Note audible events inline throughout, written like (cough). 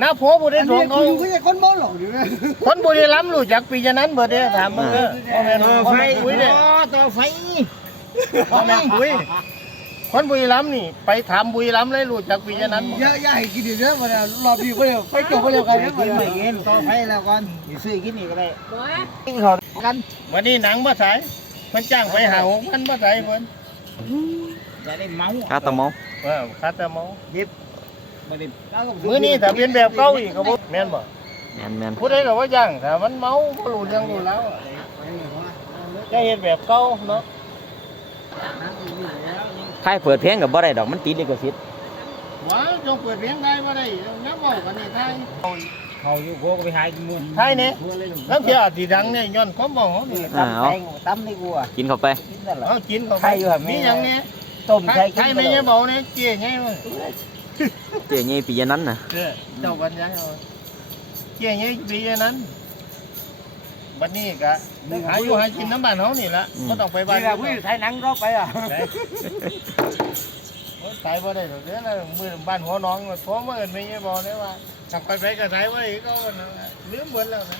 น้าพ่อบุตรสองน้องคนบ้านยคนบุตรล้ำหลุดจากปีนั้นเบิดเนียถามมึงเนี่ยต่อไฟต่อไฟต่อไยคนบุญล้ำนี่ไปถามบุญล้ำเลยหลุดจากปีนั้นเยอะใหญ่กินเยอะมาแล้วรอพี่ก็เดียวไปเกี่ยวก็เดียวกันกินไม่เงินต่อไฟแล้วกันซื้อกินนี่ก็ได้กินขอกันวันนี้หนังมาใส่คนจ้างไปหาหกพันมาใส่คนค่าตะมอข้าตะมอเยิบมื่อนี้ถ้าเป็นแบบเก่าอีกก็บแม่นบ่แม่นแม่นพูดได้แต่ว่าย่างถ้ามันเมาก็หลุดยังอยู่แล้วจะเห็นแบบเก่าเนาะใครเปิดเพลงกับบ่ได้ดอกมันตีดเลยกว่าสิทธิ์ว้าจงเปิดเพลงได้บ่ได้นักบอกกันนี่ไทยเขาอยู่โคกไปหายมุ่นไทยเนี่ยนั่นเสียสีดังเนี่ยย้อนความบอกเขาเนี่ยตั้มไปตั้มในกลัวกินเข้าไปเขากินเข้าไปไทยอยู่แบบนี้ยังเนี่ยต้มไทยไทยไม่ใช่บอกเนี่ยเจี๊ยงไง Tiểu nhi bị dân ăn nè Đâu bánh giá rồi Tiểu nhi bị dân ăn Bánh nhi cả Hãy vô hai chín nắm bàn hóa này là ừ. Có đọc phải bàn Thì là thay nắng đó phải à (laughs) Thay vô đây rồi Thế là mươi đồng bàn hóa nón Thố mà gần mình bò đấy mà Chẳng phải phải cả thay vô đây có Lướm bớt lâu nè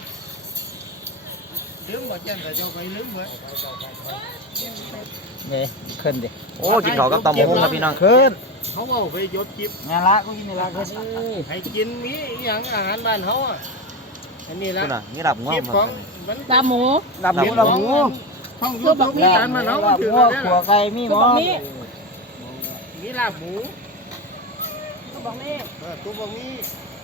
nướng bớt chân rồi cho phải nướng bớt Nè, khân đi Ô, chị thỏ các tông hôn hả bị nàng khân không có về giọt chip nhà lá có gì là cơ sở hay chín ăn bàn hấu à anh nghĩ là nghĩ đập ngon không đập múa đập múa đập múa không giúp đập mà nó có chuyện đấy của cây mí ngon mí mí là múa